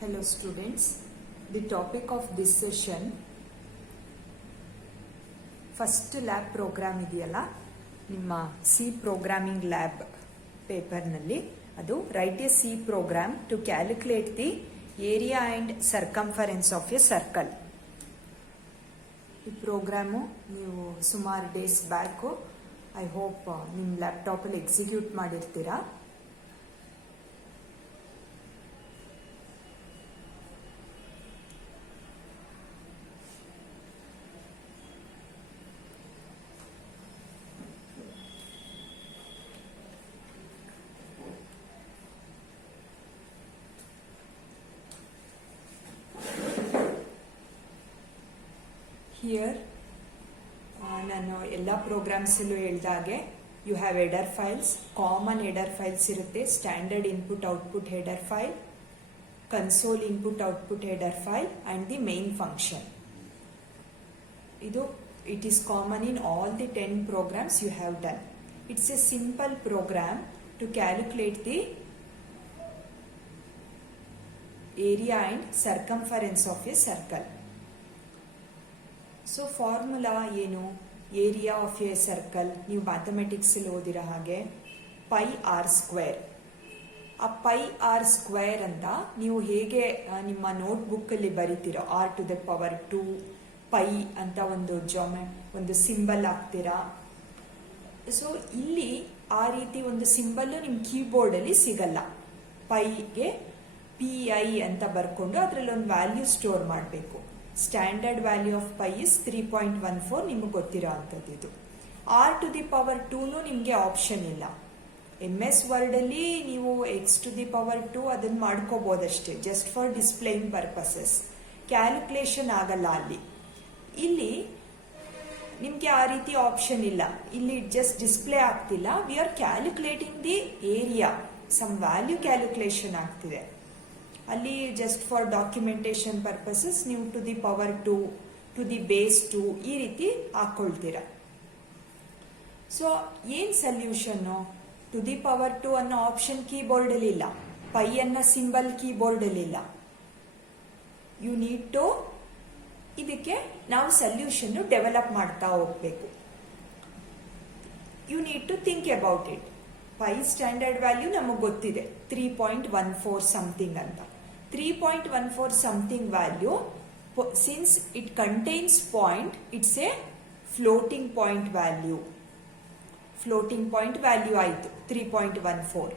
Hello students, the topic of this session first lab program ಇದೆಯಲ್ಲ ನಿಮ್ಮ C programming lab ಪೇಪರ್ನಲ್ಲಿ ಅದು write a C program to calculate the area and circumference of a circle. ಈ program ನೀವು ಸುಮಾರು days back I hope ನಿಮ್ಮ ಲ್ಯಾಪ್ಟಾಪಲ್ಲಿ execute ಮಾಡಿರ್ತೀರಾ. Here ನಾನು ಎಲ್ಲ ಪ್ರೋಗ್ರಾಮ್ಸಲ್ಲೂ ಹೇಳ್ದಾಗೆ you have header files, common header files ಇರುತ್ತೆ, standard input output header file, console input output header file and the main function. ಇದು it is common in all the 10 programs you have done. It's a simple program to calculate the area and circumference of a circle. So formula ಏನು? Area of a circle ನೀವು ಮ್ಯಾಥಮೆಟಿಕ್ಸಲ್ಲಿ ಓದಿರೋ ಹಾಗೆ pi r square. ಆ pi r square ಅಂತ ನೀವು ಹೇಗೆ ನಿಮ್ಮ ನೋಟ್ಬುಕ್ಕಲ್ಲಿ ಬರಿತೀರೋ r to the power 2 pi ಅಂತ ಒಂದು ಸಿಂಬಲ್ ಹಾಕ್ತೀರಾ. ಸೊ ಇಲ್ಲಿ ಆ ರೀತಿ ಒಂದು ಸಿಂಬಲ್ಲು ನಿಮ್ಮ ಕೀಬೋರ್ಡಲ್ಲಿ ಸಿಗಲ್ಲ. ಪೈಗೆ PI ಅಂತ ಬರ್ಕೊಂಡು ಅದರಲ್ಲಿ ಒಂದು ವ್ಯಾಲ್ಯೂ ಸ್ಟೋರ್ ಮಾಡಬೇಕು. Standard value of pi is 3.14, ನಿಮಗೆ ಗೊತ್ತಿರೋ ಅಂಥದ್ದು. ಇದು ಆರ್ ಟು ದಿ ಪವರ್ 2 ನಿಮಗೆ ಆಪ್ಷನ್ ಇಲ್ಲ. MS ವರ್ಡಲ್ಲಿ ನೀವು X ಟು ದಿ ಪವರ್ 2 ಅದನ್ನು ಮಾಡ್ಕೋಬೋದಷ್ಟೇ, just for displaying purposes. Calculation ಆಗಲ್ಲ ಅಲ್ಲಿ. ಇಲ್ಲಿ ನಿಮಗೆ ಆ ರೀತಿ ಆಪ್ಷನ್ ಇಲ್ಲ. ಇಲ್ಲಿ ಜಸ್ಟ್ ಡಿಸ್ಪ್ಲೇ ಆಗ್ತಿಲ್ಲ. We are calculating the area, some value calculation ಆಗ್ತಿದೆ. ಅಲ್ಲಿ ಜಸ್ಟ್ ಫಾರ್ ಡಾಕ್ಯುಮೆಂಟೇಶನ್ ಪರ್ಪಸಸ್ ನೀವು to the power 2 to the base 2 ಈ ರೀತಿ ಹಾಕೊಳ್ತೀರ. ಸೊ ಏನ್ ಸೊಲ್ಯೂಷನ್ನು? ಟು ದಿ ಪವರ್ 2 ಅನ್ನೋ ಆಪ್ಷನ್ ಕೀಬೋರ್ಡಲ್ಲಿ ಇಲ್ಲ, ಪೈ ಅನ್ನೋ ಸಿಂಬಲ್ ಕೀಬೋರ್ಡಲ್ಲಿ ಇಲ್ಲ. ಯು ನೀಡ್ ಟು ಇದಕ್ಕೆ ನಾವು ಸೊಲ್ಯೂಷನ್ ಡೆವಲಪ್ ಮಾಡ್ತಾ ಹೋಗ್ಬೇಕು. You need to think about it. Pi standard value ನಮಗೆ ಗೊತ್ತಿದೆ 3.14 ಸಮಥಿಂಗ್ ಅಂತ. 3.14 something value, since it contains point, it's a floating point value. Floating point value ಆಯಿತು 3.14.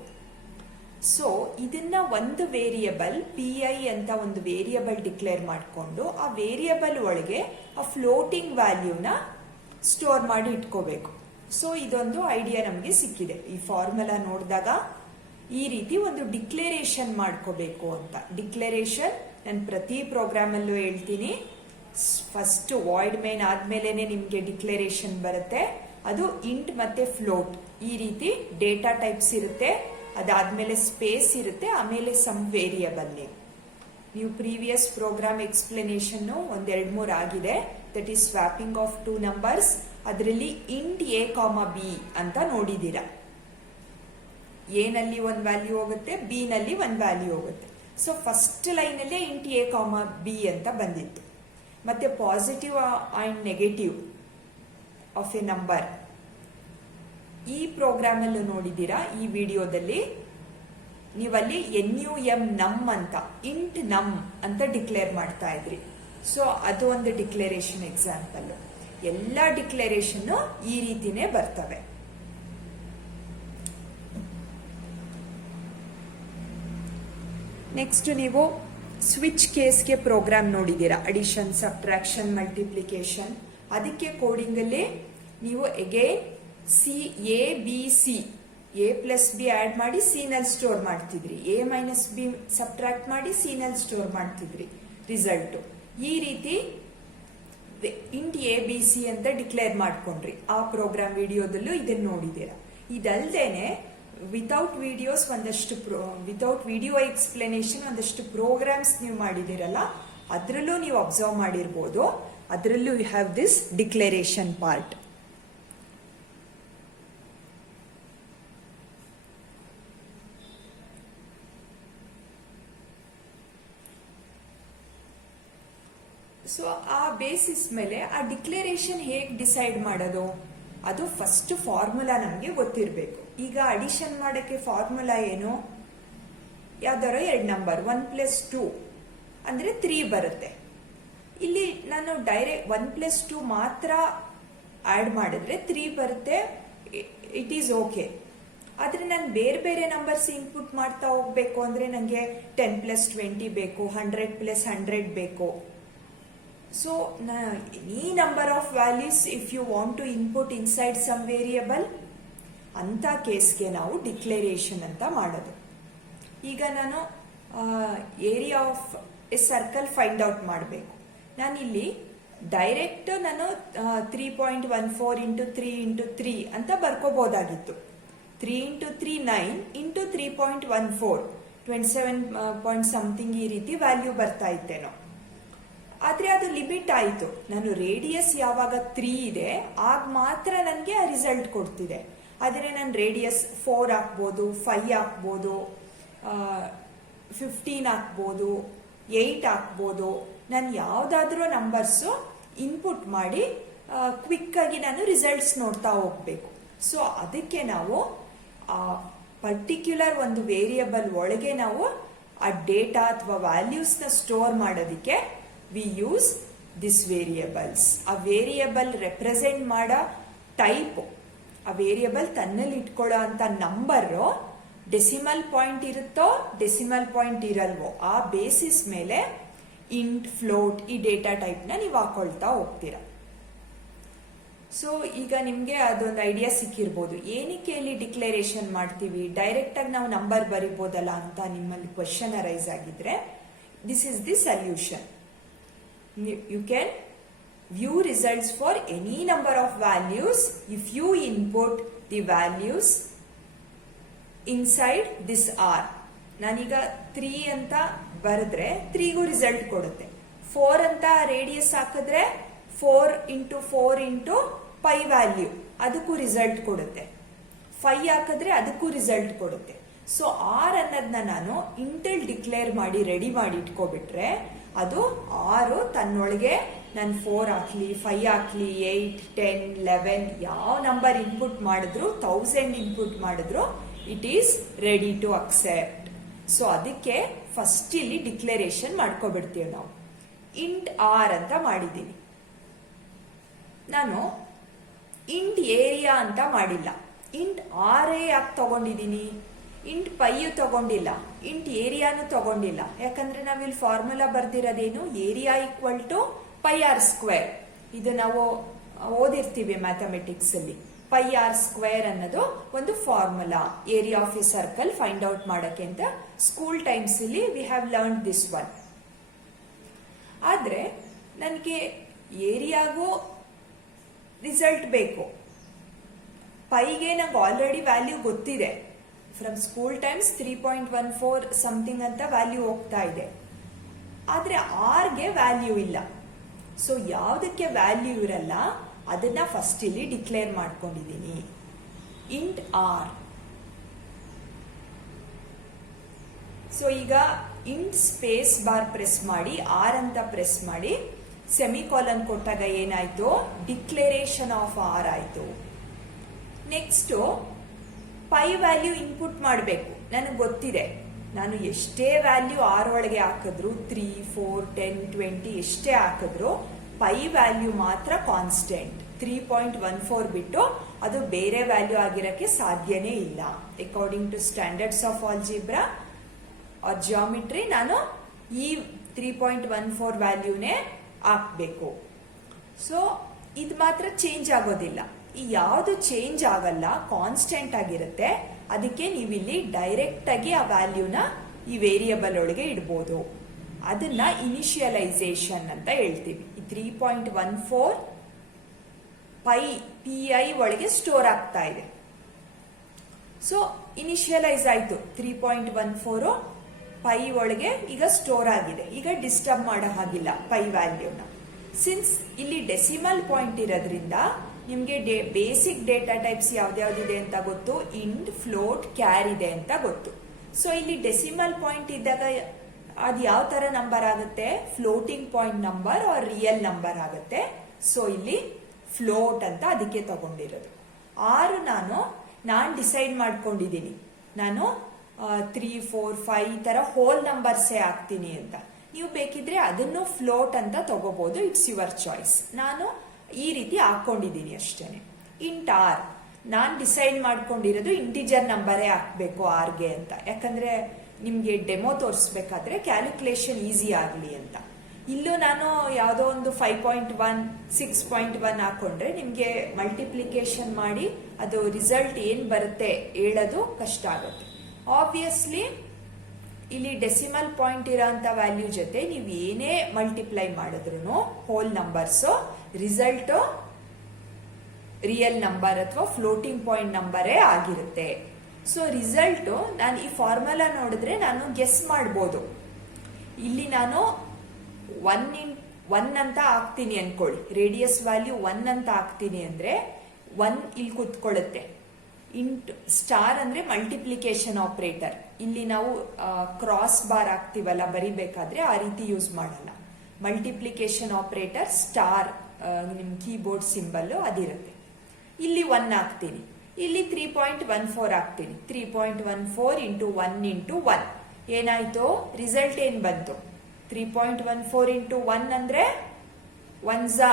ಸೊ ಇದನ್ನ ಒಂದು ವೇರಿಯಬಲ್ PI ಅಂತ ಒಂದು ವೇರಿಯಬಲ್ ಡಿಕ್ಲೇರ್ ಮಾಡಿಕೊಂಡು ಆ ವೇರಿಯಬಲ್ ಒಳಗೆ ಆ ಫ್ಲೋಟಿಂಗ್ ವ್ಯಾಲ್ಯೂನ ಸ್ಟೋರ್ ಮಾಡಿ ಇಟ್ಕೋಬೇಕು. ಸೊ ಇದೊಂದು ಐಡಿಯಾ ನಮಗೆ ಸಿಕ್ಕಿದೆ. ಈ ಫಾರ್ಮುಲಾ ನೋಡಿದಾಗ ಈ ರೀತಿ ಒಂದು ಡಿಕ್ಲರೇಷನ್ ಮಾಡ್ಕೋಬೇಕು ಅಂತ. ಡಿಕ್ಲರೇಷನ್ ನಾನು ಪ್ರತಿ ಪ್ರೋಗ್ರಾಮಲ್ಲೂ ಹೇಳ್ತೀನಿ, ಫಸ್ಟ್ ವಾಯ್ಡ್ ಮೇನ್ ಆದ್ಮೇಲೆನೆ ನಿಮಗೆ ಡಿಕ್ಲರೇಷನ್ ಬರುತ್ತೆ. ಅದು ಇಂಟ್ ಮತ್ತೆ ಫ್ಲೋಟ್ ಈ ರೀತಿ ಡೇಟಾ ಟೈಪ್ಸ್ ಇರುತ್ತೆ. ಅದಾದ್ಮೇಲೆ ಸ್ಪೇಸ್ ಇರುತ್ತೆ, ಆಮೇಲೆ ಸಮ್ ವೇರಿಯಬಲ್ ನೇಮ್. ನೀವು ಪ್ರೀವಿಯಸ್ ಪ್ರೋಗ್ರಾಮ್ ಎಕ್ಸ್ಪ್ಲನೇಷನ್ 1-2-3 ಆಗಿದೆ. That is swapping of 2 numbers. ಅದರಲ್ಲಿ ಇಂಟ್ A, B ಅಂತ ನೋಡಿದ್ದೀರಾ. ಎ ನಲ್ಲಿ ಒಂದು ವ್ಯಾಲ್ಯೂ ಹೋಗುತ್ತೆ, ಬಿ ನಲ್ಲಿ ಒಂದು ವ್ಯಾಲ್ಯೂ ಹೋಗುತ್ತೆ. ಸೊ ಫಸ್ಟ್ ಲೈನಲ್ಲೇ ಇಂಟ್ A, B ಅಂತ ಬಂದಿತ್ತು. ಮತ್ತೆ positive and negative of a number ಈ ಪ್ರೋಗ್ರಾಮ್ ಅಲ್ಲೂ ನೋಡಿದ್ದೀರಾ. ಈ ವಿಡಿಯೋದಲ್ಲಿ ನೀವಲ್ಲಿ NUM ನಮ್ ಅಂತ ಇಂಟ್ ನಮ್ ಅಂತ ಡಿಕ್ಲೇರ್ ಮಾಡ್ತಾ ಇದ್ರಿ. ಸೊ ಅದು ಒಂದು ಡಿಕ್ಲರೇಷನ್ ಎಕ್ಸಾಂಪಲ್. ಎಲ್ಲ ಡಿಕ್ಲರೇಷನ್ ಈ ರೀತಿನೇ ಬರ್ತವೆ. ನೆಕ್ಸ್ಟ್ ನೀವು ಸ್ವಿಚ್ ಕೇಸ್ಗೆ ಪ್ರೋಗ್ರಾಮ್ ನೋಡಿದ್ದೀರಾ. Addition, subtraction, multiplication. ಅದಕ್ಕೆ ಕೋಡಿಂಗಲ್ಲಿ ನೀವು ಅಗೇನ್ ABC A+B ಆಡ್ ಮಾಡಿ C ನಲ್ಲಿ ಸ್ಟೋರ್ ಮಾಡ್ತಿದ್ರಿ. A-B ಸಬ್ಟ್ರಾಕ್ಟ್ ಮಾಡಿ C ನಲ್ಲಿ ಸ್ಟೋರ್ ಮಾಡ್ತಿದ್ರಿ ರಿಸಲ್ಟ್. ಈ ರೀತಿ ಇಂಟ್ ABC ಅಂತ ಡಿಕ್ಲೇರ್ ಮಾಡ್ಕೊಂಡ್ರಿ. ಆ ಪ್ರೋಗ್ರಾಮ್ ವಿಡಿಯೋದಲ್ಲೂ ಇದನ್ನ ನೋಡಿದ್ದೀರಾ. ಇದಲ್ದೇನೆ without videos without video explanation ಒಂದಷ್ಟು ಪ್ರೋಗ್ರಾಮ್ಸ್ ನೀವು ಮಾಡಿದಿರಲ್ಲ, ಅದರಲ್ಲೂ ನೀವು ಅಬ್ಸರ್ವ್ ಮಾಡಿರ್ಬೋದು. ಅದರಲ್ಲೂ you have this declaration part. So ಆ ಬೇಸಿಸ್ ಮೇಲೆ ಆ ಡಿಕ್ಲರೇಷನ್ ಹೇಗೆ ಡಿಸೈಡ್ ಮಾಡೋದು, ಅದು ಫಸ್ಟ್ ಫಾರ್ಮುಲಾ ನಮಗೆ ಗೊತ್ತಿರಬೇಕು. ಈಗ ಅಡಿಷನ್ ಮಾಡೋಕ್ಕೆ ಫಾರ್ಮುಲಾ ಏನು, ಯಾವ್ದಾರೋ 2 ನಂಬರ್ 1+2 ಅಂದ್ರೆ 3 ಬರುತ್ತೆ. ಇಲ್ಲಿ ನಾನು ಡೈರೆಕ್ಟ್ 1+2 ಮಾತ್ರ ಆಡ್ ಮಾಡಿದ್ರೆ 3 ಬರುತ್ತೆ, ಇಟ್ ಈಸ್ ಓಕೆ. ಆದ್ರೆ ನಾನು ಬೇರೆ ಬೇರೆ ನಂಬರ್ಸ್ ಇನ್ಪುಟ್ ಮಾಡ್ತಾ ಹೋಗ್ಬೇಕು ಅಂದ್ರೆ ನನಗೆ 10+20 ಬೇಕು, 100+100 ಬೇಕು. So any number of values if you want to input inside some variable, ಅಂತ ಕೇಸ್ಗೆ ನಾವು ಡಿಕ್ಲರೇಷನ್ ಅಂತ ಮಾಡೋದು. ಈಗ ನಾನು area of a circle find out ಮಾಡಬೇಕು. ನಾನಿಲ್ಲಿ ಡೈರೆಕ್ಟ್ ನಾನು 3.14 × 3 × 3 ಅಂತ ಬರ್ಕೋಬಹುದಾಗಿತ್ತು. 3 × 3 9 × 3.14 27 ಪಾಯಿಂಟ್ ಸಮಥಿಂಗ್ ಈ ರೀತಿ ವ್ಯಾಲ್ಯೂ ಬರ್ತಾ ಇತ್ತೇನೋ. ಆದ್ರೆ ಅದು ಲಿಮಿಟ್ ಆಯಿತು. ನಾನು ರೇಡಿಯಸ್ ಯಾವಾಗ 3 ಇದೆ ಆಗ ಮಾತ್ರ ನನಗೆ ಆ ರಿಸಲ್ಟ್ ಕೊಡ್ತಿದೆ. ಆದರೆ ನಾನು ರೇಡಿಯಸ್ 4 ಹಾಕ್ಬೋದು, 5 ಹಾಕ್ಬೋದು, 15 ಹಾಕ್ಬೋದು, 8 ಹಾಕ್ಬೋದು. ನಾನು ಯಾವುದಾದ್ರೂ ನಂಬರ್ಸು ಇನ್ಪುಟ್ ಮಾಡಿ ಕ್ವಿಕ್ ಆಗಿ ನಾನು ರಿಸಲ್ಟ್ಸ್ ನೋಡ್ತಾ ಹೋಗ್ಬೇಕು. ಸೊ ಅದಕ್ಕೆ ನಾವು ಆ ಪರ್ಟಿಕ್ಯುಲರ್ ಒಂದು ವೇರಿಯಬಲ್ ಒಳಗೆ ನಾವು ಆ ಡೇಟಾ ಅಥವಾ ವ್ಯಾಲ್ಯೂಸ್ನ ಸ್ಟೋರ್ ಮಾಡೋದಕ್ಕೆ ವಿ ಯೂಸ್ ದಿಸ್ ವೇರಿಯಬಲ್ಸ್. ಆ ವೇರಿಯಬಲ್ ರೆಪ್ರೆಸೆಂಟ್ ಮಾಡೋ ಟೈಪ್, ಆ ವೇರಿಯಬಲ್ ತನ್ನಲ್ಲಿ ಇಟ್ಕೊಳ್ಳೋ ಅಂತ ನಂಬರು ಡೆಸಿಮಲ್ ಪಾಯಿಂಟ್ ಇರುತ್ತೋ ಡೆಸಿಮಲ್ ಪಾಯಿಂಟ್ ಇರಲ್ವೋ ಆ ಬೇಸಿಸ್ ಮೇಲೆ ಇಂಟ್, ಫ್ಲೋಟ್ ಈ ಡೇಟಾ ಟೈಪ್ನ ನೀವು ಹಾಕೊಳ್ತಾ ಹೋಗ್ತೀರಾ. ಸೊ ಈಗ ನಿಮಗೆ ಅದೊಂದು ಐಡಿಯಾ ಸಿಕ್ಕಿರ್ಬೋದು, ಏನಕ್ಕೆ ಇಲ್ಲಿ ಡಿಕ್ಲರೇಷನ್ ಮಾಡ್ತೀವಿ, ಡೈರೆಕ್ಟ್ ಆಗಿ ನಾವು ನಂಬರ್ ಬರಿಬೋದಲ್ಲ ಅಂತ ನಿಮ್ಮಲ್ಲಿ ಕ್ವಶನ್ ಅರೈಸ್ ಆಗಿದ್ರೆ, this is the solution. You can view results for any number of values if you input the values inside this R. ನಾನೀಗ 3 ಅಂತ ಬರೆದ್ರೆ 3ಗೂ ರಿಸಲ್ಟ್ ಕೊಡುತ್ತೆ. 4 ಅಂತ ರೇಡಿಯಸ್ ಹಾಕಿದ್ರೆ 4 × 4 × ಪೈ ವ್ಯಾಲ್ಯೂ ಅದಕ್ಕೂ ರಿಸಲ್ಟ್ ಕೊಡುತ್ತೆ. 5 ಹಾಕಿದ್ರೆ ಅದಕ್ಕೂ ರಿಸಲ್ಟ್ ಕೊಡುತ್ತೆ. ಸೊ ಆರ್ ಅನ್ನೋದನ್ನ ನಾನು ಇಂಟಲ್ ಡಿಕ್ಲೇರ್ ಮಾಡಿ ರೆಡಿ ಮಾಡಿ ಇಟ್ಕೊಬಿಟ್ರೆ ಅದು ಆರು ತನ್ನೊಳಗೆ ನಾನು 4 ಹಾಕ್ಲಿ, 5 ಹಾಕ್ಲಿ, 8, 10, 11 ಯಾವ ನಂಬರ್ ಇನ್ಪುಟ್ ಮಾಡಿದ್ರು, 1000 ಇನ್ಪುಟ್ ಮಾಡಿದ್ರು, it is ready to accept. So ಅದಕ್ಕೆ ಫಸ್ಟ್ ಇಲ್ಲಿ ಡಿಕ್ಲರೇಷನ್ ಮಾಡ್ಕೊಬಿಡ್ತೀವಿ ನಾವು. ಇಂಟ್ ಆರ್ ಅಂತ ಮಾಡಿದ್ದೀನಿ. ನಾನು ಇಂಟ್ ಏರಿಯಾ ಅಂತ ಮಾಡಿಲ್ಲ. ಇಂಟ್ ಆರ್ ಯಾಕೆ ತಗೊಂಡಿದ್ದೀನಿ, ಇಂಟ್ ಪೈಯು ತಗೊಂಡಿಲ್ಲ, ಇಂಟ್ ಏರಿಯಾನು ತಗೊಂಡಿಲ್ಲ. ಯಾಕಂದ್ರೆ ನಾವಿಲ್ಲಿ ಫಾರ್ಮುಲಾ ಬರ್ದಿರೋದೇನು, area equal to pi r square. ಇದು ನಾವು ಓದಿರ್ತೀವಿ ಮ್ಯಾಥಮೆಟಿಕ್ಸ್ ಅಲ್ಲಿ. ಪೈ ಆರ್ ಸ್ಕ್ವೇರ್ ಅನ್ನೋದು ಒಂದು formula area of a circle find out ಮಾಡಕ್ಕೆ ಅಂತ ಸ್ಕೂಲ್ ಟೈಮ್ಸ್ ಅಲ್ಲಿ we have learn this one. ಆದ್ರೆ ನನಗೆ ಏರಿಯಾಗೂ ರಿಸಲ್ಟ್ ಬೇಕು, ಪೈಗೆ ನಂಗೆ ಆಲ್ರೆಡಿ ವ್ಯಾಲ್ಯೂ ಗೊತ್ತಿದೆ. ಫ್ರಮ್ ಸ್ಕೂಲ್ ಟೈಮ್ಸ್ 3.14 ಸಮಥಿಂಗ್ ಅಂತ ವ್ಯಾಲ್ಯೂ ಹೋಗ್ತಾ ಇದೆ. ಆದ್ರೆ ಆರ್ಗೆ ವ್ಯಾಲ್ಯೂ ಇಲ್ಲ. ಸೊ ಯಾವುದಕ್ಕೆ ವ್ಯಾಲ್ಯೂ ಇರಲ್ಲ ಅದನ್ನ ಫಸ್ಟ್ ಇಲ್ಲಿ ಡಿಕ್ಲೇರ್ ಮಾಡ್ಕೊಂಡಿದ್ದೀನಿ, ಇಂಟ್ ಆರ್. ಸೊ ಈಗ ಇಂಟ್ ಸ್ಪೇಸ್ ಬಾರ್ ಪ್ರೆಸ್ ಮಾಡಿ ಆರ್ ಅಂತ ಪ್ರೆಸ್ ಮಾಡಿ ಸೆಮಿಕಾಲನ್ ಕೊಟ್ಟಾಗ ಏನಾಯ್ತು, ಡಿಕ್ಲರೇಷನ್ ಆಫ್ ಆರ್ ಆಯ್ತು. ನೆಕ್ಸ್ಟ್ ಪೈ ವ್ಯಾಲ್ಯೂ ಇನ್ಪುಟ್ ಮಾಡಬೇಕು. ನನಗೆ ಗೊತ್ತಿದೆ, ನಾನು ಎಷ್ಟೇ ವ್ಯಾಲ್ಯೂ ಆರ್ ಒಳಗೆ ಹಾಕಿದ್ರು 3, 4, 10, 20 ಎಷ್ಟೇ ಹಾಕಿದ್ರು ಪೈ ವ್ಯಾಲ್ಯೂ ಮಾತ್ರ ಕಾನ್ಸ್ಟೆಂಟ್. 3.14 ಬಿಟ್ಟು ಅದು ಬೇರೆ ವ್ಯಾಲ್ಯೂ ಆಗಿರಕ್ಕೆ ಸಾಧ್ಯನೇ ಇಲ್ಲ. According to standards of algebra or geometry ನಾನು ಈ 3.14 ವ್ಯಾಲ್ಯೂನೇ ಹಾಕ್ಬೇಕು. ಸೊ ಇದು ಮಾತ್ರ ಚೇಂಜ್ ಆಗೋದಿಲ್ಲ. ಈ ಯಾವುದು ಚೇಂಜ್ ಆಗಲ್ಲ, ಕಾನ್ಸ್ಟೆಂಟ್ ಆಗಿರುತ್ತೆ. ಅದಕ್ಕೆ ನೀವಿಲ್ಲಿ ಡೈರೆಕ್ಟ್ ಆಗಿ ಆ ವ್ಯಾಲ್ಯೂನ ಈ ವೇರಿಯಬಲ್ ಒಳಗೆ ಇಡ್ಬೋದು. ಅದನ್ನ ಇನಿಷಿಯಲೈಸೇಷನ್ ಅಂತ ಹೇಳ್ತೀವಿ. ಈ 3.14 ಪೈ ಒಳಗೆ ಸ್ಟೋರ್ ಆಗ್ತಾ ಇದೆ. ಸೊ ಇನಿಷಿಯಲೈಸ್ ಆಯ್ತು. 3.14 ಪೈ ಒಳಗೆ ಈಗ ಸ್ಟೋರ್ ಆಗಿದೆ. ಈಗ ಡಿಸ್ಟರ್ಬ್ ಮಾಡೋ ಹಾಗಿಲ್ಲ ಪೈ ವ್ಯಾಲ್ಯೂನ. ಸಿನ್ಸ್ ಇಲ್ಲಿ ಡೆಸಿಮಲ್ ಪಾಯಿಂಟ್ ಇರೋದ್ರಿಂದ ನಿಮಗೆ ಬೇಸಿಕ್ ಡೇಟಾ ಟೈಪ್ಸ್ ಯಾವ್ದ್ಯಾವ್ದಿದೆ ಅಂತ ಗೊತ್ತು, ಇಂಟ್, ಫ್ಲೋಟ್, ಕ್ಯಾರ್ ಇದೆ ಅಂತ ಗೊತ್ತು. ಸೊ ಇಲ್ಲಿ ಡೆಸಿಮಲ್ ಪಾಯಿಂಟ್ ಇದ್ದಾಗ ಅದು ಯಾವ ತರ ನಂಬರ್ ಆಗುತ್ತೆ, floating point number or real number ಆಗುತ್ತೆ. ಸೊ ಇಲ್ಲಿ ಫ್ಲೋಟ್ ಅಂತ ಅದಕ್ಕೆ ತಗೊಂಡಿರೋದು. 6 ನಾನು ಡಿಸೈಡ್ ಮಾಡ್ಕೊಂಡಿದ್ದೀನಿ, ನಾನು 3, 4, 5 ಈ ತರ ಹೋಲ್ ನಂಬರ್ಸೇ ಹಾಕ್ತೀನಿ ಅಂತ. ನೀವು ಬೇಕಿದ್ರೆ ಅದನ್ನು ಫ್ಲೋಟ್ ಅಂತ ತಗೋಬಹುದು, ಇಟ್ಸ್ ಯುವರ್ ಚಾಯ್ಸ್. ನಾನು ಈ ರೀತಿ ಹಾಕೊಂಡಿದ್ದೀನಿ ಅಷ್ಟೇನೆ. ಇಂಟ್ ಆರ್ ನಾನು ಡಿಸೈಡ್ ಮಾಡ್ಕೊಂಡಿರೋದು ಇಂಟಿಜರ್ ನಂಬರೇ ಹಾಕ್ಬೇಕು ಆರ್ಗೆ ಅಂತ, ಯಾಕಂದ್ರೆ ನಿಮ್ಗೆ ಡೆಮೋ ತೋರಿಸ್ಬೇಕಾದ್ರೆ ಕ್ಯಾಲ್ಕುಲೇಷನ್ ಈಸಿ ಆಗಲಿ ಅಂತ. ಇಲ್ಲೂ ನಾನು ಯಾವುದೋ ಒಂದು 5.1, 6.1 ಹಾಕೊಂಡ್ರೆ ನಿಮ್ಗೆ ಮಲ್ಟಿಪ್ಲಿಕೇಶನ್ ಮಾಡಿ ಅದು ರಿಸಲ್ಟ್ ಏನ್ ಬರುತ್ತೆ ಹೇಳೋದು ಕಷ್ಟ ಆಗುತ್ತೆ. ಆಬ್ವಿಯಸ್ಲಿ ಇಲ್ಲಿ ಡೆಸಿಮಲ್ ಪಾಯಿಂಟ್ ಇರೋಂಥ ವ್ಯಾಲ್ಯೂ ಜೊತೆ ನೀವು ಏನೇ ಮಲ್ಟಿಪ್ಲೈ ಮಾಡಿದ್ರು hole numbers result real number ಅಥವಾ ಫ್ಲೋಟಿಂಗ್ ಪಾಯಿಂಟ್ ನಂಬರೇ ಆಗಿರುತ್ತೆ. ಸೊ ರಿಸಲ್ಟ್ ನಾನು ಈ ಫಾರ್ಮುಲಾ ನೋಡಿದ್ರೆ ನಾನು ಗೆಸ್ ಮಾಡ್ಬೋದು. ಇಲ್ಲಿ ನಾನು 1 ಅಂತ ಹಾಕ್ತೀನಿ ಅನ್ಕೊಳ್ಳಿ, ರೇಡಿಯಸ್ ವ್ಯಾಲ್ಯೂ 1 ಅಂತ ಹಾಕ್ತೀನಿ ಅಂದ್ರೆ 1 ಇಲ್ಲಿ ಕೂತ್ಕೊಳ್ಳುತ್ತೆ. ಸ್ಟಾರ್ ಅಂದ್ರೆ ಮಲ್ಟಿಪ್ಲಿಕೇಶನ್ ಆಪರೇಟರ್. ಇಲ್ಲಿ ನಾವು ಕ್ರಾಸ್ ಬಾರ್ ಹಾಕ್ತಿವಲ್ಲ ಬರಿಬೇಕಾದ್ರೆ ಆ ರೀತಿ ಯೂಸ್ ಮಾಡಲ್ಲ. ಮಲ್ಟಿಪ್ಲಿಕೇಶನ್ ಆಪರೇಟರ್ ಸ್ಟಾರ್ ನಿಮ್ ಕೀಬೋರ್ಡ್ ಸಿಂಬಲ್ ಅದಿರುತ್ತೆ. ಇಲ್ಲಿ 1 ಹಾಕ್ತೀನಿ, ಇಲ್ಲಿ 3.14 ಹಾಕ್ತೀನಿ. 3.14 ಇಂಟು 1 ಇಂಟು 1 ಏನಾಯ್ತು, ರಿಸಲ್ಟ್ ಏನ್ ಬಂತು, 3.14 ಇಂಟು 1 ಅಂದ್ರೆ 1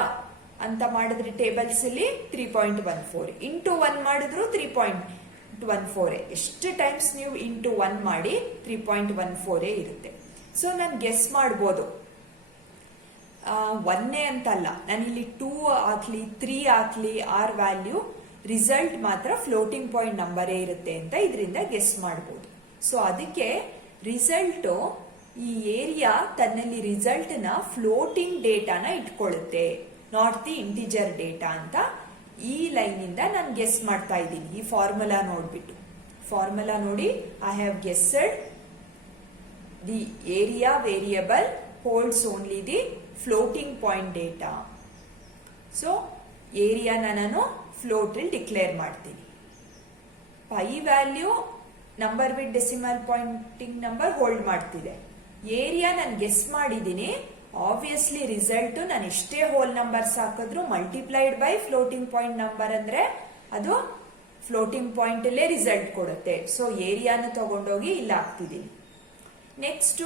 ಅಂತ ಮಾಡಿದ್ರೆ ಟೇಬಲ್ಸ್ ಇಲ್ಲಿ 3.14 ಇಂಟು 1 ಮಾಡಿದ್ರು 3.14. ಎಷ್ಟು ಟೈಮ್ಸ್ ನೀವು ಇಂಟು 1 ಮಾಡಿ 3.14 ಇರುತ್ತೆ. ಸೊ ನಾನು ಗೆಸ್ ಮಾಡ್ಬೋದು, 1 ಅಂತಲ್ಲ, ನಾನು ಇಲ್ಲಿ 2 ಹಾಕ್ಲಿ 3 ಹಾಕ್ಲಿ ಆರ್ ವ್ಯಾಲ್ಯೂ ರಿಸಲ್ಟ್ ಮಾತ್ರ ಫ್ಲೋಟಿಂಗ್ ಪಾಯಿಂಟ್ ನಂಬರೇ ಇರುತ್ತೆ ಅಂತ ಇದರಿಂದ ಗೆಸ್ ಮಾಡ್ಬೋದು. ಸೊ ಅದಕ್ಕೆ ರಿಸಲ್ಟ್ ಈ ಏರಿಯಾ ತನ್ನಲ್ಲಿ ರಿಸಲ್ಟ್ ನ ಫ್ಲೋಟಿಂಗ್ ಡೇಟಾನ ಇಟ್ಕೊಳ್ಳುತ್ತೆ, ನಾಟ್ ದಿ ಇಂಟಿಜರ್ ಡೇಟಾ ಅಂತ ಈ ಲೈನ್ ಇಂದ ನಾನು ಗೆಸ್ ಮಾಡ್ತಾ ಇದ್ದೀನಿ. ಈ ಫಾರ್ಮುಲಾ ನೋಡ್ಬಿಟ್ಟು, ಫಾರ್ಮುಲಾ ನೋಡಿ, I have guessed the area variable holds only the floating point data. So ಏರಿಯಾನ ನಾನು ಫ್ಲೋಟ್ ಅಲ್ಲಿ ಡಿಕ್ಲೇರ್ ಮಾಡ್ತೀನಿ. Pi value number with decimal pointing number hold ಮಾಡ್ತಿದೆ. ಏರಿಯಾ ನಾನು ಗೆಸ್ ಮಾಡಿದ್ದೀನಿ. ಆಬ್ವಿಯಸ್ಲಿ ರಿಸಲ್ಟ್ ನಾನು ಎಷ್ಟೇ ಹೋಲ್ ನಂಬರ್ಸ್ ಹಾಕಿದ್ರು multiplied by floating point number ಅಂದ್ರೆ ಅದು ಫ್ಲೋಟಿಂಗ್ ಪಾಯಿಂಟ್ ಅಲ್ಲೇ ರಿಸಲ್ಟ್ ಕೊಡುತ್ತೆ. ಸೊ ಏರಿಯಾನ ತಗೊಂಡೋಗಿ ಇಲ್ಲಿ ಹಾಕ್ತಿದ್ದೀನಿ. Next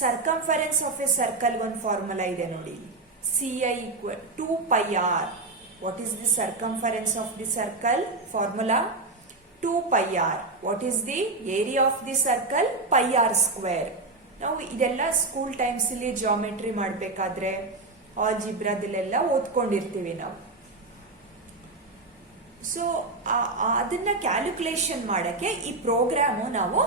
circumference of a circle ಒಂದು ಫಾರ್ಮುಲಾ ಇದೆ ನೋಡಿ, CI equal 2 pi r. What is the circumference of the circle? Formula 2 pi r. What is the area of the circle? Pi r square. ನಾವು ಇದೆಲ್ಲ school times ಅಲ್ಲಿ geometry ಮಾಡಬೇಕಾದ್ರೆ ಆಲ್ಜಿಬ್ರಾದಲ್ಲೆಲ್ಲ ಓದ್ಕೊಂಡಿರ್ತೀವಿ ನಾವು. So ಅದನ್ನ calculation ಮಾಡಕ್ಕೆ ಈ ಪ್ರೋಗ್ರಾಮು ನಾವು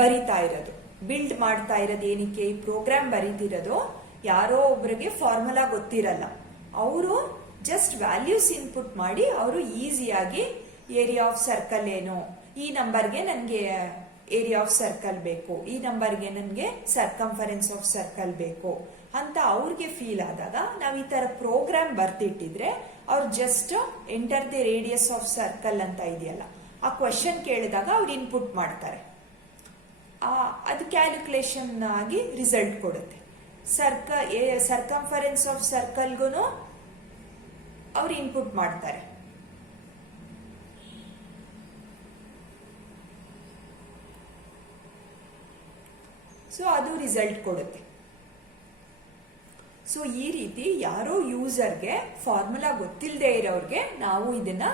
ಬರಿತಾ ಇರೋದು, ಬಿಲ್ಡ್ ಮಾಡ್ತಾ ಇರೋದು. ಏನಕ್ಕೆ ಈ ಪ್ರೋಗ್ರಾಮ್ ಬರೀತಿರೋದು, ಯಾರೋ ಒಬ್ರಿಗೆ ಫಾರ್ಮುಲಾ ಗೊತ್ತಿರಲ್ಲ, ಅವರು ಜಸ್ಟ್ ವ್ಯಾಲ್ಯೂಸ್ ಇನ್ಪುಟ್ ಮಾಡಿ ಅವರು ಈಸಿಯಾಗಿ ಏರಿಯಾ ಆಫ್ ಸರ್ಕಲ್ ಏನು, ಈ ನಂಬರ್ಗೆ ನನಗೆ ಏರಿಯಾ ಆಫ್ ಸರ್ಕಲ್ ಬೇಕು, ಈ ನಂಬರ್ಗೆ ನನಗೆ ಸರ್ಕಂಫರೆನ್ಸ್ ಆಫ್ ಸರ್ಕಲ್ ಬೇಕು ಅಂತ ಅವ್ರಿಗೆ ಫೀಲ್ ಆದಾಗ ನಾವು ಈ ತರ ಪ್ರೋಗ್ರಾಮ್ ಬರ್ತಿಟ್ಟಿದ್ರೆ ಅವ್ರು just enter the radius of circle ಅಂತ ಇದೆಯಲ್ಲ, ಆ ಕ್ವೆಶನ್ ಕೇಳಿದಾಗ ಅವ್ರು ಇನ್ಪುಟ್ ಮಾಡ್ತಾರೆ, ಅದು ಕ್ಯಾಲ್ಕುಲೇಷನ್ ಆಗಿ ರಿಸಲ್ಟ್ ಕೊಡುತ್ತೆ. ಸರ್ಕಂಫರೆನ್ಸ್ ಆಫ್ ಸರ್ಕಲ್ಗೂ ಅವ್ರು ಇನ್ಪುಟ್ ಮಾಡ್ತಾರೆ. ಸೊ ಅದು ರಿಸಲ್ಟ್ ಕೊಡುತ್ತೆ. ಸೊ ಈ ರೀತಿ ಯಾರೋ ಯೂಸರ್ಗೆ ಫಾರ್ಮುಲಾ ಗೊತ್ತಿಲ್ಲದೆ ಇರೋರಿಗೆ ನಾವು ಇದನ್ನ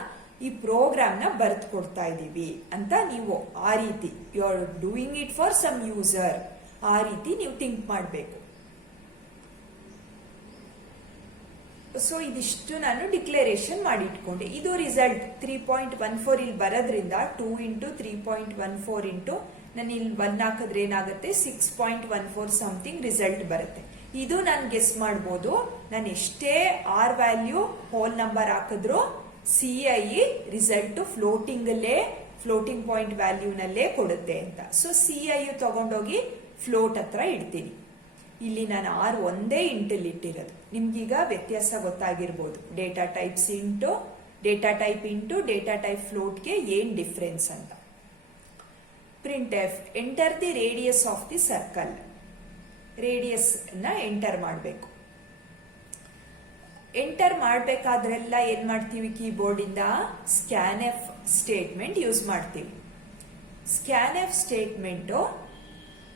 ಈ ಪ್ರೋಗ್ರಾಮ್ನ ಬರೆದು ಕೊಡ್ತಾ ಇದ್ದೀವಿ ಅಂತ ನೀವು ಆ ರೀತಿ you are doing it for some user, ಆ ರೀತಿ ನೀವು ಥಿಂಕ್ ಮಾಡಬೇಕು. ಸೊ ಇದಿಷ್ಟು ನಾನು ಡಿಕ್ಲರೇಷನ್ ಮಾಡಿ ಇಟ್ಕೊಂಡೆ. ಇದು ರಿಸಲ್ಟ್ 3.14 ಇಲ್ಲಿ ಬರೋದ್ರಿಂದ 2 ಇಂಟು 3.14 ಇಂಟು ನಾನು ಇಲ್ಲಿ 1 ಹಾಕಿದ್ರೆ ಏನಾಗುತ್ತೆ 6.14 ಸಮಥಿಂಗ್ ರಿಸಲ್ಟ್ ಬರುತ್ತೆ. ಇದು ನಾನು ಗೆಸ್ ಮಾಡ್ಬೋದು, ನಾನು ಎಷ್ಟೇ ಆರ್ ವ್ಯಾಲ್ಯೂ ಹೋಲ್ ನಂಬರ್ ಹಾಕಿದ್ರು CI ರಿಸಲ್ಟ್ ಫ್ಲೋಟಿಂಗ್ ಪಾಯಿಂಟ್ ವ್ಯಾಲ್ಯೂನಲ್ಲೇ ಕೊಡುತ್ತೆ ಅಂತ. ಸೊ CI ತಗೊಂಡೋಗಿ ಫ್ಲೋಟ್ ಹತ್ರ ಇಡ್ತೀನಿ. ಇಲ್ಲಿ ನಾನು ಆರ್ ಒಂದೇ ಇಂಟಲ್ಲಿ ಇಟ್ಟಿರೋದು. ನಿಮ್ಗೀಗ ವ್ಯತ್ಯಾಸ ಗೊತ್ತಾಗಿರ್ಬೋದು, data types int data type int data type ಫ್ಲೋಟ್ಗೆ ಏನ್ ಡಿಫ್ರೆನ್ಸ್ ಅಂತ. Printf enter the radius of the circle. ರೇಡಿಯಸ್ನ ಎಂಟರ್ ಮಾಡಬೇಕು. ಎಂಟರ್ ಮಾಡಬೇಕಾದ್ರೆಲ್ಲ ಏನು ಮಾಡ್ತೀವಿ, ಕೀಬೋರ್ಡಿಂದ ಸ್ಕ್ಯಾನ್ ಎಫ್ ಸ್ಟೇಟ್ಮೆಂಟ್ ಯೂಸ್ ಮಾಡ್ತೀವಿ. ಸ್ಕ್ಯಾನ್ ಎಫ್ ಸ್ಟೇಟ್ಮೆಂಟು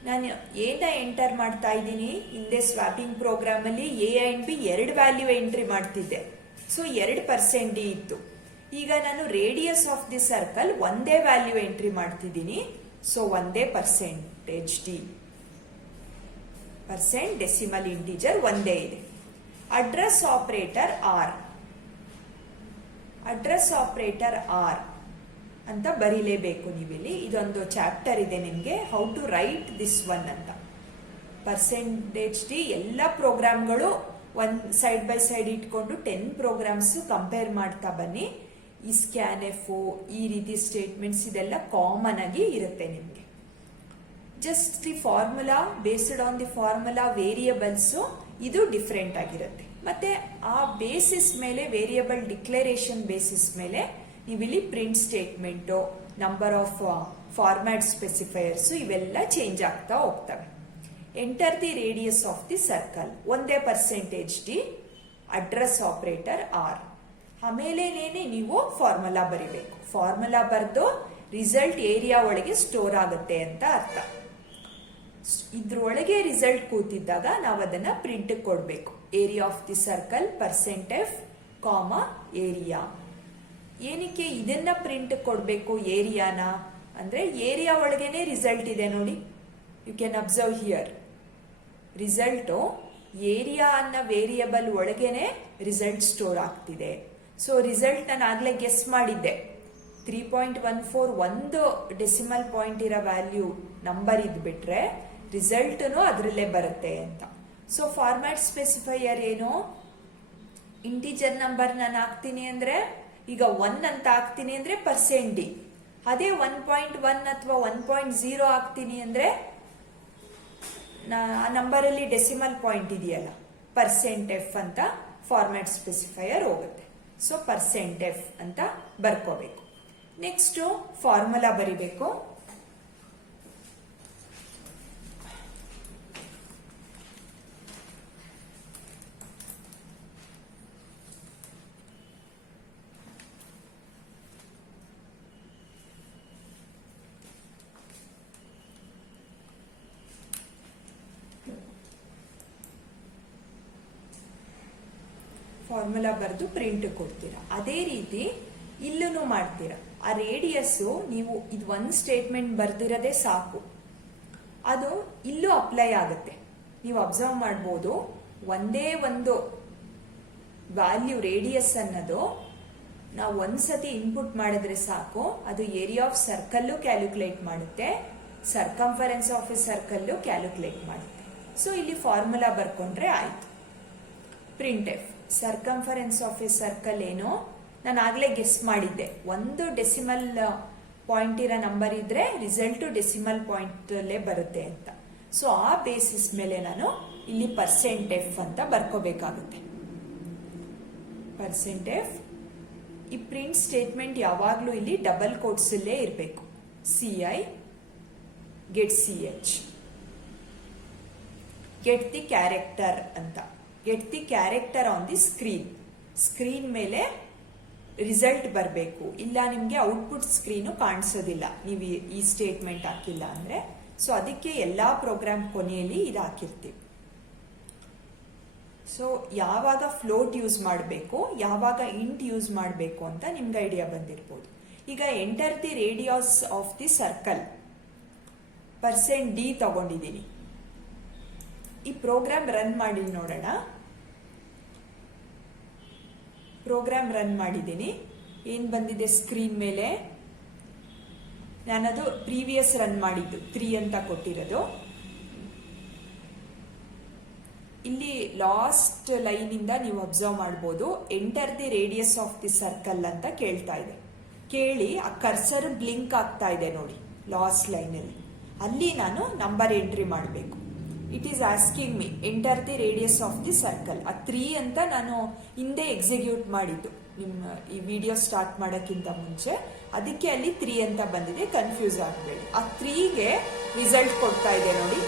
ನಾನು ಏನ ಎಂಟರ್ ಮಾಡ್ತಾ ಇದ್ದೀನಿ, ಹಿಂದೆ ಸ್ವಾಪಿಂಗ್ ಪ್ರೋಗ್ರಾಮಲ್ಲಿ A and B 2 value entry ಮಾಡ್ತಿದ್ದೆ. ಸೊ 2% ಇತ್ತು. ಈಗ ನಾನು ರೇಡಿಯಸ್ ಆಫ್ ದಿ ಸರ್ಕಲ್ ಒಂದೇ ವ್ಯಾಲ್ಯೂ ಎಂಟ್ರಿ ಮಾಡ್ತಿದ್ದೀನಿ. ಸೊ ಒಂದೇ %d ಪರ್ಸೆಂಟ್ ಡೆಸಿಮಲ್ ಇಂಟೀಜರ್ ಒಂದೇ ಇದೆ. ಅಡ್ರೆಸ್ ಆಪರೇಟರ್ ಆರ್ ಅಂತ ಬರೀಲೇಬೇಕು ನೀವಿಲ್ಲಿ. ಇದೊಂದು ಚಾಪ್ಟರ್ ಇದೆ ನಿಮಗೆ, how to write this one ಅಂತ. %d ಎಲ್ಲ ಪ್ರೋಗ್ರಾಮ್ಗಳು ಸೈಡ್ ಬೈ ಸೈಡ್ ಇಟ್ಕೊಂಡು 10 ಪ್ರೋಗ್ರಾಮ್ಸ್ ಕಂಪೇರ್ ಮಾಡ್ತಾ ಬನ್ನಿ. ಈ ಸ್ಕ್ಯಾನ್ ಎಫ್, ಈ ರೀತಿ ಸ್ಟೇಟ್ಮೆಂಟ್ಸ್ ಇದೆಲ್ಲ ಕಾಮನ್ ಆಗಿ ಇರುತ್ತೆ ನಿಮಗೆ. Just the formula, based on the formula variables ಇದು ಡಿಫ್ರೆಂಟ್ ಆಗಿರುತ್ತೆ. ಮತ್ತೆ ಆ ಬೇಸಿಸ್ ಮೇಲೆ, ವೇರಿಯಬಲ್ ಡಿಕ್ಲರೇಷನ್ ಬೇಸಿಸ್ ಮೇಲೆ ನೀವಿಲ್ಲಿ print statement, number of format specifiers ಇವೆಲ್ಲ ಚೇಂಜ್ ಆಗ್ತಾ ಹೋಗ್ತವೆ. Enter the radius of the circle ಒಂದೇ %d, ಅಡ್ರೆಸ್ ಆಪರೇಟರ್ ಆರ್. ಆಮೇಲೇನೇನೆ ನೀವು ಫಾರ್ಮುಲಾ ಬರಿಬೇಕು. ಫಾರ್ಮುಲಾ ಬರೆದು ರಿಸಲ್ಟ್ ಏರಿಯಾ ಒಳಗೆ ಸ್ಟೋರ್ ಆಗುತ್ತೆ ಅಂತ ಅರ್ಥ. ಇದ್ರೊಳಗೆ ರಿಸಲ್ಟ್ ಕೂತಿದ್ದಾಗ ನಾವು ಅದನ್ನ ಪ್ರಿಂಟ್ ಕೊಡಬೇಕು. Area of the circle %f, area. ಏನಕ್ಕೆ ಇದನ್ನ ಪ್ರಿಂಟ್ ಕೊಡಬೇಕು ಏರಿಯಾನ ಅಂದ್ರೆ, ಏರಿಯಾ ಒಳಗೇನೆ ರಿಸಲ್ಟ್ ಇದೆ ನೋಡಿ. You can observe here. Result area ಅನ್ನೋ ವೇರಿಯಬಲ್ ಒಳಗೇನೆ ರಿಸಲ್ಟ್ ಸ್ಟೋರ್ ಆಗ್ತಿದೆ. ಸೊ ರಿಸಲ್ಟ್ ನಾನು ಆಗ್ಲೇ ಗೆಸ್ ಮಾಡಿದ್ದೆ, 3.14 ಒಂದು ಡೆಸಿಮಲ್ ಪಾಯಿಂಟ್ ಇರೋ ವ್ಯಾಲ್ಯೂ ನಂಬರ್ ಇದ್ಬಿಟ್ರೆ ರಿಸಲ್ಟ್ನು ಅದರಲ್ಲೇ ಬರುತ್ತೆ ಅಂತ. ಸೊ ಫಾರ್ಮ್ಯಾಟ್ ಸ್ಪೆಸಿಫೈಯರ್ ಏನು, ಇಂಟಿಜರ್ ನಂಬರ್ ನಾನು ಹಾಕ್ತೀನಿ ಅಂದ್ರೆ, ಈಗ 1 ಅಂತ ಹಾಕ್ತೀನಿ ಅಂದ್ರೆ %d. ಅದೇ 1.1 ಅಥವಾ 1.0 ಹಾಕ್ತೀನಿ ಅಂದ್ರೆ ಆ ನಂಬರಲ್ಲಿ ಡೆಸಿಮಲ್ ಪಾಯಿಂಟ್ ಇದೆಯಲ್ಲ, %f ಅಂತ ಫಾರ್ಮ್ಯಾಟ್ ಸ್ಪೆಸಿಫೈಯರ್ ಹೋಗುತ್ತೆ. ಸೊ %f ಅಂತ ಬರ್ಕೋಬೇಕು. ನೆಕ್ಸ್ಟ್ ಫಾರ್ಮುಲಾ ಬರಿಬೇಕು. ಫಾರ್ಮುಲಾ ಬರೆದು ಪ್ರಿಂಟ್ ಕೊಡ್ತೀರಾ. ಅದೇ ರೀತಿ ಇಲ್ಲೂ ಮಾಡ್ತೀರಾ. ಆ ರೇಡಿಯಸ್ ನೀವು ಇದು ಒಂದು ಸ್ಟೇಟ್ಮೆಂಟ್ ಬರ್ದಿರೋದೇ ಸಾಕು, ಅದು ಇಲ್ಲೂ ಅಪ್ಲೈ ಆಗುತ್ತೆ. ನೀವು ಅಬ್ಸರ್ವ್ ಮಾಡ್ಬೋದು, ಒಂದೇ ಒಂದು ವ್ಯಾಲ್ಯೂ ರೇಡಿಯಸ್ ಅನ್ನೋದು ನಾವು ಒಂದ್ಸತಿ ಇನ್ಪುಟ್ ಮಾಡಿದ್ರೆ ಸಾಕು, ಅದು ಏರಿಯಾ ಆಫ್ ಸರ್ಕಲ್ಲು ಕ್ಯಾಲ್ಕುಲೇಟ್ ಮಾಡುತ್ತೆ, circumference of A circle calculate ಮಾಡುತ್ತೆ. ಸೊ ಇಲ್ಲಿ ಫಾರ್ಮುಲಾ ಬರ್ಕೊಂಡ್ರೆ ಆಯ್ತು. Print F circumference of a circle ಏನು, ನಾನು ಆಗ್ಲೇ ಗೆಸ್ ಮಾಡಿದ್ದೆ, ಒಂದು ಡೆಸಿಮಲ್ ಪಾಯಿಂಟ್ ಇರೋ ನಂಬರ್ ಇದ್ರೆ ರಿಸಲ್ಟ್ ಡೆಸಿಮಲ್ ಪಾಯಿಂಟ್ ಅಲ್ಲೇ ಬರುತ್ತೆ ಅಂತ. ಸೊ ಆ ಬೇಸಿಸ್ ಮೇಲೆ ನಾನು ಇಲ್ಲಿ %f ಅಂತ ಬರ್ಕೋಬೇಕಾಗುತ್ತೆ. %f. ಈ ಪ್ರಿಂಟ್ ಸ್ಟೇಟ್ಮೆಂಟ್ ಯಾವಾಗ್ಲೂ ಇಲ್ಲಿ ಡಬಲ್ ಕೋಟ್ಸ್ ಅಲ್ಲೇ ಇರಬೇಕು. CI get CH, get the character ಅಂತ. Get the character on the screen ಮೇಲೆ ರಿಸಲ್ಟ್ ಬರಬೇಕು. ಇಲ್ಲ ನಿಮಗೆ ಔಟ್ಪುಟ್ ಸ್ಕ್ರೀನು ಕಾಣಿಸೋದಿಲ್ಲ ನೀವು ಈ ಸ್ಟೇಟ್ಮೆಂಟ್ ಹಾಕಿಲ್ಲ ಅಂದ್ರೆ. ಸೊ ಅದಕ್ಕೆ ಎಲ್ಲಾ ಪ್ರೋಗ್ರಾಮ್ ಕೊನೆಯಲ್ಲಿ ಇದು ಹಾಕಿರ್ತೀವಿ. ಸೊ ಯಾವಾಗ ಫ್ಲೋಟ್ ಯೂಸ್ ಮಾಡಬೇಕು, ಯಾವಾಗ ಇಂಟ್ ಯೂಸ್ ಮಾಡಬೇಕು ಅಂತ ನಿಮ್ಗೆ ಐಡಿಯಾ ಬಂದಿರ್ಬೋದು. ಈಗ enter the radius of the circle %d ತಗೊಂಡಿದ್ದೀನಿ. ಈ ಪ್ರೋಗ್ರಾಮ್ ರನ್ ಮಾಡಿ ನೋಡೋಣ. ಪ್ರೋಗ್ರಾಮ್ ರನ್ ಮಾಡಿದ್ದೀನಿ. ಏನ್ ಬಂದಿದೆ ಸ್ಕ್ರೀನ್ ಮೇಲೆ, ನಾನದು ಪ್ರೀವಿಯಸ್ ರನ್ ಮಾಡಿದ್ದು 3 ಅಂತ ಕೊಟ್ಟಿರೋದು. ಇಲ್ಲಿ ಲಾಸ್ಟ್ ಲೈನ್ ಇಂದ ನೀವು ಅಬ್ಸರ್ವ್ ಮಾಡಬಹುದು, enter the radius of the circle ಅಂತ ಕೇಳ್ತಾ ಇದೆ. ಕೇಳಿ ಆ ಕರ್ಸರ್ ಬ್ಲಿಂಕ್ ಆಗ್ತಾ ಇದೆ ನೋಡಿ ಲಾಸ್ಟ್ ಲೈನ್ ಅಲ್ಲಿ. ಅಲ್ಲಿ ನಾನು ನಂಬರ್ ಎಂಟ್ರಿ ಮಾಡಬೇಕು. It is asking me enter the radius of the circle. ಆ 3 ಅಂತ ನಾನು ಹಿಂದೆ ಎಕ್ಸಿಕ್ಯೂಟ್ ಮಾಡಿದ್ದು ನಿಮ್ಮ ಈ ವಿಡಿಯೋ ಸ್ಟಾರ್ಟ್ ಮಾಡೋಕ್ಕಿಂತ ಮುಂಚೆ. ಅದಕ್ಕೆ ಅಲ್ಲಿ 3 ಅಂತ ಬಂದಿದೆ, ಕನ್ಫ್ಯೂಸ್ ಆಗಬೇಡಿ. ಆ 3ಗೆ ರಿಸಲ್ಟ್ ಕೊಡ್ತಾ ಇದೆ ನೋಡಿ.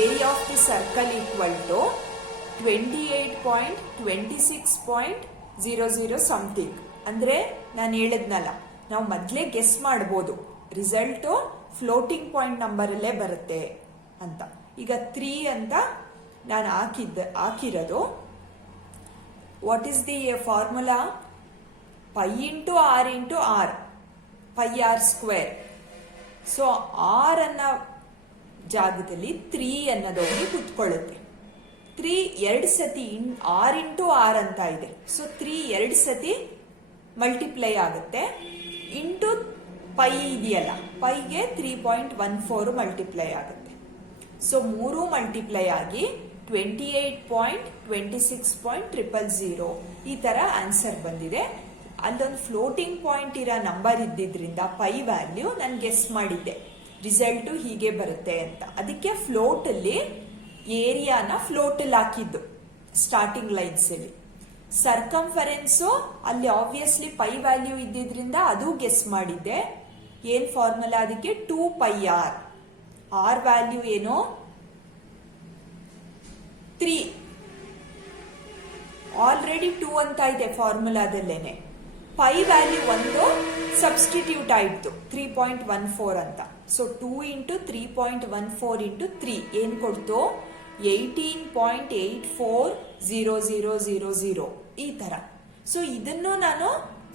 Area of the circle equal to 28.26.00 something. ಅಂದರೆ ನಾನು ಹೇಳಿದ್ನಲ್ಲ, ನಾವು ಮೊದಲೇ ಗೆಸ್ ಮಾಡ್ಬೋದು, ರಿಸಲ್ಟು ಫ್ಲೋಟಿಂಗ್ ಪಾಯಿಂಟ್ ನಂಬರಲ್ಲೇ ಬರುತ್ತೆ ಅಂತ. ಈಗ 3 ಅಂತ ನಾನು ಹಾಕಿರೋದು. What is the formula? Pi into r into r, pi r square. So r ಅನ್ನೋ ಜಾಗದಲ್ಲಿ 3 ಅನ್ನೋದು ಹೋಗಿ ಕುತ್ಕೊಳ್ಳುತ್ತೆ. 3 2 ಸತಿ ಆರ್ ಇಂಟು ಆರ್ ಅಂತ ಇದೆ. ಸೊ 3 2 ಸತಿ ಮಲ್ಟಿಪ್ಲೈ ಆಗುತ್ತೆ. ಇಂಟು ಪೈ ಇದೆಯಲ್ಲ, ಪೈಗೆ 3.14 ಮಲ್ಟಿಪ್ಲೈ ಆಗುತ್ತೆ. ಸೊ 3 ಮಲ್ಟಿಪ್ಲೈ ಆಗಿ 28.26.000 ಈ ತರ ಆನ್ಸರ್ ಬಂದಿದೆ. ಅಲ್ಲೊಂದು ಫ್ಲೋಟಿಂಗ್ ಪಾಯಿಂಟ್ ಇರೋ ನಂಬರ್ ಇದ್ದಿದ್ರಿಂದ ಪೈ ವ್ಯಾಲ್ಯೂ ನಾನು ಗೆಸ್ ಮಾಡಿದ್ದೆ, ರಿಸಲ್ಟು ಹೀಗೆ ಬರುತ್ತೆ ಅಂತ. ಅದಕ್ಕೆ ಫ್ಲೋಟ್ ಅಲ್ಲಿ ಏರಿಯಾನ ಫ್ಲೋಟ್ ಅಲ್ಲಿ ಹಾಕಿದ್ದು ಸ್ಟಾರ್ಟಿಂಗ್ ಲೈನ್ಸ್ ಅಲ್ಲಿ. ಸರ್ಕಂಫರೆನ್ಸು ಅಲ್ಲಿ ಆಬ್ವಿಯಸ್ಲಿ ಪೈ ವ್ಯಾಲ್ಯೂ ಇದ್ದಿದ್ರಿಂದ ಅದು ಗೆಸ್ ಮಾಡಿದ್ದೆ. ಏನ್ ಫಾರ್ಮುಲಾ ಅದಕ್ಕೆ? 2 ಪೈ ಆರ್. ಆರ್ ವ್ಯಾಲ್ಯೂ ಏನು? 3. ಆಲ್ರೆಡಿ 2 ಅಂತ ಇದೆ ಫಾರ್ಮುಲಾದಲ್ಲೇನೆ. ಪೈ ವ್ಯಾಲ್ಯೂ ಒಂದು ಸಬ್ಸ್ಟಿಟ್ಯೂಟ್ ಆಯ್ತು 3.14 ಅಂತ. ಸೊ 2 ಇಂಟು 3.14 ಇಂಟು 3 ಏನ್ ಕೊಡ್ತು? 18.840000 ಈ ತರ. ಸೊ ಇದನ್ನು ನಾನು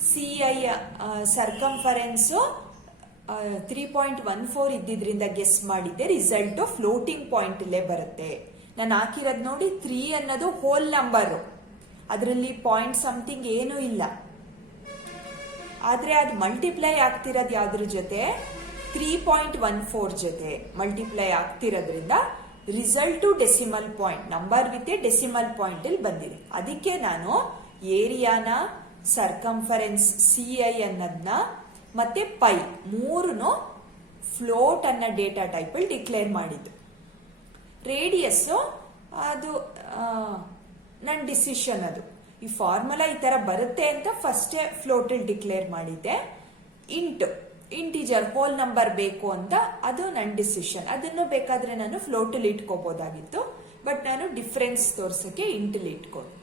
CI ಸರ್ಕಂಫರೆನ್ಸ್ 3.14 ಇದ್ದಿದ್ರಿಂದ ಗೆಸ್ ಮಾಡಿದ್ದೆ. ರಿಸಲ್ಟ್ ಫ್ಲೋಟಿಂಗ್ ಪಾಯಿಂಟ್ ಅಲ್ಲೇ ಬರುತ್ತೆ. ನಾನು ಹಾಕಿರೋದು ನೋಡಿ, 3 ಅನ್ನೋದು ಹೋಲ್ ನಂಬರ್, ಅದರಲ್ಲಿ ಪಾಯಿಂಟ್ ಸಮಥಿಂಗ್ ಏನೂ ಇಲ್ಲ. ಆದ್ರೆ ಅದು ಮಲ್ಟಿಪ್ಲೈ ಆಗ್ತಿರೋದು ಯಾವ್ದ್ರ ಜೊತೆ? 3.14 ಜೊತೆ ಮಲ್ಟಿಪ್ಲೈ ಆಗ್ತಿರೋದ್ರಿಂದ result decimal point, number with decimal point ಅಲ್ಲಿ ಬಂದಿದೆ. ಅದಕ್ಕೆ ನಾನು ಏರಿಯಾನ, ಸರ್ಕಂಫರೆನ್ಸ್ CI ಅನ್ನೋದನ್ನ ಮತ್ತೆ ಪೈ ಮೂರನ್ನು ಫ್ಲೋಟ್ ಅನ್ನೋ ಡೇಟಾ ಟೈಪ್ ಅಲ್ಲಿ ಡಿಕ್ಲೇರ್ ಮಾಡಿದ್ದು. ರೇಡಿಯಸ್ ಅದು ನನ್ನ ಡಿಸಿಷನ್. ಅದು ಈ ಫಾರ್ಮುಲಾ ಈ ತರ ಬರುತ್ತೆ ಅಂತ ಫಸ್ಟೇ ಫ್ಲೋಟ್ ಅಲ್ಲಿ ಡಿಕ್ಲೇರ್ ಮಾಡಿದ್ದೆ. ಇಂಟಿಜರ್ ಹೋಲ್ ನಂಬರ್ ಬೇಕು ಅಂತ ಅದು ನನ್ನ ಡಿಸಿಷನ್. ಅದನ್ನು ಬೇಕಾದ್ರೆ ನಾನು ಫ್ಲೋಟ್ ಅಲ್ಲಿ ಇಟ್ಕೋಬಹುದಾಗಿತ್ತು, ಬಟ್ ನಾನು ಡಿಫರೆನ್ಸ್ ತೋರ್ಸಕ್ಕೆ ಇಂಟಲ್ಲಿ ಇಟ್ಕೊಂಡು.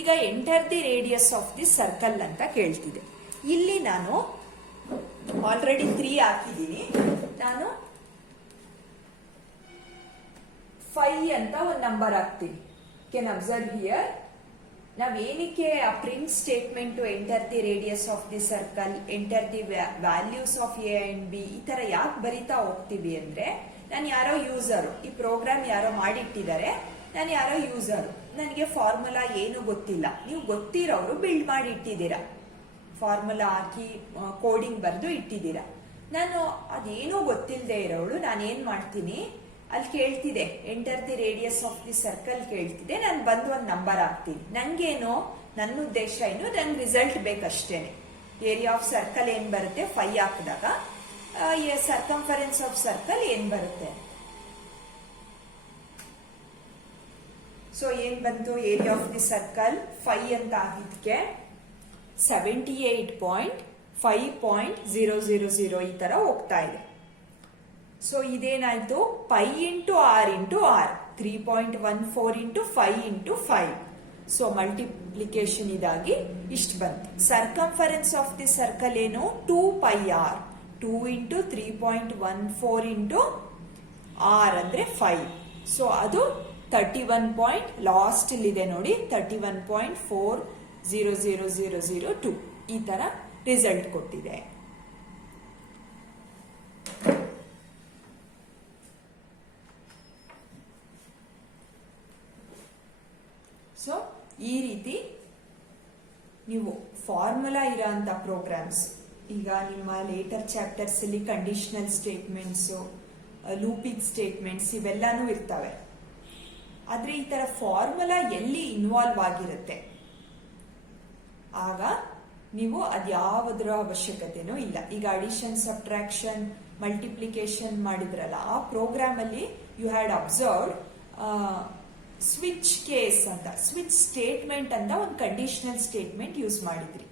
ಈಗ enter the radius of the circle ಅಂತ ಕೇಳ್ತಿದೆ. ಇಲ್ಲಿ ನಾನು ಆಲ್ರೆಡಿ 3 ಹಾಕಿದ್ದೀನಿ. ನಾನು 5 ಅಂತ ಒಂದು ನಂಬರ್ ಹಾಕ್ತೀನಿ. Ken observe here. ನಾವೇನಕ್ಕೆ ಆ print statement enter the radius of the circle, enter the values of A and B ಈ ತರ ಯಾಕೆ ಬರೀತಾ ಹೋಗ್ತೀವಿ ಅಂದ್ರೆ, ನಾನು ಯಾರೋ ಯೂಸರು, ಈ ಪ್ರೋಗ್ರಾಮ್ ಯಾರೋ ಮಾಡಿಟ್ಟಿದ್ದಾರೆ, ನಾನು ಯಾರೋ ಯೂಸರು, ನನಗೆ ಫಾರ್ಮುಲಾ ಏನು ಗೊತ್ತಿಲ್ಲ. ನೀವು ಗೊತ್ತಿರೋರು ಬಿಲ್ಡ್ ಮಾಡಿ ಇಟ್ಟಿದ್ದೀರಾ, ಫಾರ್ಮುಲಾ ಹಾಕಿ ಕೋಡಿಂಗ್ ಬರೆದು ಇಟ್ಟಿದ್ದೀರಾ. ನಾನು ಅದೇನೂ ಗೊತ್ತಿಲ್ಲದೆ ಇರೋಳು ನಾನೇನ್ ಮಾಡ್ತೀನಿ, ಅಲ್ಲಿ ಕೇಳ್ತಿದೆ enter the radius of the circle ಕೇಳ್ತಿದೆ, ನಾನು ಬಂದು ಒಂದು ನಂಬರ್ ಹಾಕ್ತೀನಿ. ನಂಗೇನು, ನನ್ನ ಉದ್ದೇಶ ಏನು, ನನ್ಗೆ ರಿಸಲ್ಟ್ ಬೇಕಷ್ಟೇನೆ. ಏರಿಯಾ ಆಫ್ ಸರ್ಕಲ್ ಏನ್ ಬರುತ್ತೆ 5 ಹಾಕಿದಾಗ, ಸರ್ಕಂಫರೆನ್ಸ್ ಆಫ್ ಸರ್ಕಲ್ ಏನ್ ಬರುತ್ತೆ. ಸೊ ಏನ್ ಬಂತು? ಏರಿಯಾ ಆಫ್ ದಿ ಸರ್ಕಲ್ 5 ಅಂತ ಆಗಿದ್ಕೆ 78.5.000 ಈ ತರ ಹೋಗ್ತಾ ಇದೆ. ಸೊ ಇದೇನಾಯ್ತು? Pi into r into r, 3.14 into 5 into 5. So multiplication ಇದಾಗಿ ಇಷ್ಟು ಬಂತು. ಸರ್ಕಂಫರೆನ್ಸ್ ಆಫ್ ದಿ ಸರ್ಕಲ್ ಏನು? 2 pi r, 2 into 3.14 into r ಅಂದ್ರೆ 5. ಸೊ ಅದು 31. ಲಾಸ್ಟ್ ಇಲ್ಲಿದೆ ನೋಡಿ, 31.400002 ಈ ತರ ರಿಸಲ್ಟ್ ಕೊಟ್ಟಿದೆ. ಸೊ ಈ ರೀತಿ ನೀವು ಫಾರ್ಮುಲಾ ಇರೋಂಥ ಪ್ರೋಗ್ರಾಮ್ಸ್, ಈಗ ನಿಮ್ಮ ಲೇಟರ್ ಚಾಪ್ಟರ್ಸ್ ಅಲ್ಲಿ ಕಂಡೀಷನಲ್ ಸ್ಟೇಟ್ಮೆಂಟ್ಸ್, ಲೂಪಿಂಗ್ ಸ್ಟೇಟ್ಮೆಂಟ್ಸ್ ಇವೆಲ್ಲಾನು ಇರ್ತವೆ. ಆದ್ರೆ ಈ ತರ ಫಾರ್ಮುಲಾ ಎಲ್ಲಿ ಇನ್ವಾಲ್ವ್ ಆಗಿರುತ್ತೆ ಆಗ ನೀವು ಅದ್ಯಾವುದರ ಅವಶ್ಯಕತೆನೂ ಇಲ್ಲ. ಈಗ ಅಡಿಷನ್, ಸಬ್ಟ್ರಾಕ್ಷನ್, ಮಲ್ಟಿಪ್ಲಿಕೇಶನ್ ಮಾಡಿದ್ರಲ್ಲ, ಆ ಪ್ರೋಗ್ರಾಮ್ ಅಲ್ಲಿ you had observed switch case ಅಂತ, ಸ್ವಿಚ್ ಸ್ಟೇಟ್ಮೆಂಟ್ ಅಂತ ಒಂದು ಕಂಡೀಷನಲ್ ಸ್ಟೇಟ್ಮೆಂಟ್ ಯೂಸ್ ಮಾಡಿದ್ರಿ.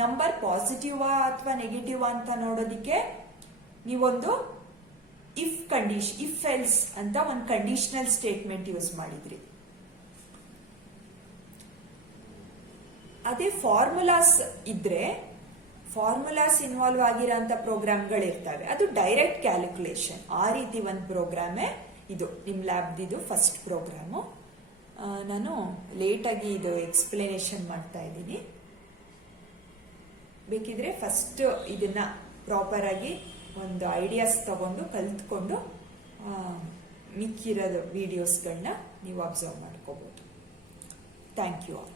ನಂಬರ್ ಪಾಸಿಟಿವ್ ಅಥವಾ ನೆಗೆಟಿವ್ ಅಂತ ನೋಡೋದಿಕ್ಕೆ ನೀವೊಂದು ಇಫ್ ಎಲ್ಸ್ ಅಂತ ಒಂದು ಕಂಡೀಷನಲ್ ಸ್ಟೇಟ್ಮೆಂಟ್ ಯೂಸ್ ಮಾಡಿದ್ರಿ. ಅದೇ ಫಾರ್ಮುಲಾಸ್ ಇದ್ರೆ, ಫಾರ್ಮುಲಾಸ್ ಇನ್ವಾಲ್ವ್ ಆಗಿರೋಂಥ ಪ್ರೋಗ್ರಾಮ್ಗಳಿರ್ತವೆ, ಅದು ಡೈರೆಕ್ಟ್ ಕ್ಯಾಲ್ಕುಲೇಷನ್. ಆ ರೀತಿ ಒಂದು ಪ್ರೋಗ್ರಾಮೇ ಇದು ನಿಮ್ಮ ಲ್ಯಾಬ್ದಿದು ಫಸ್ಟ್ ಪ್ರೋಗ್ರಾಮು. ನಾನು ಲೇಟಾಗಿ ಇದು ಎಕ್ಸ್ಪ್ಲನೇಷನ್ ಮಾಡ್ತಾ ಇದ್ದೀನಿ. ಬೇಕಿದ್ರೆ ಫಸ್ಟ್ ಇದನ್ನ ಪ್ರಾಪರ್ ಆಗಿ ಒಂದು ಐಡಿಯಾಸ್ ತಗೊಂಡು ಕಲ್ತ್ಕೊಂಡು ಮಿಕ್ಕಿರೋದು ವಿಡಿಯೋಸ್ಗಳನ್ನ ನೀವು ಅಬ್ಸರ್ವ್ ಮಾಡ್ಕೋಬಹುದು. Thank you all.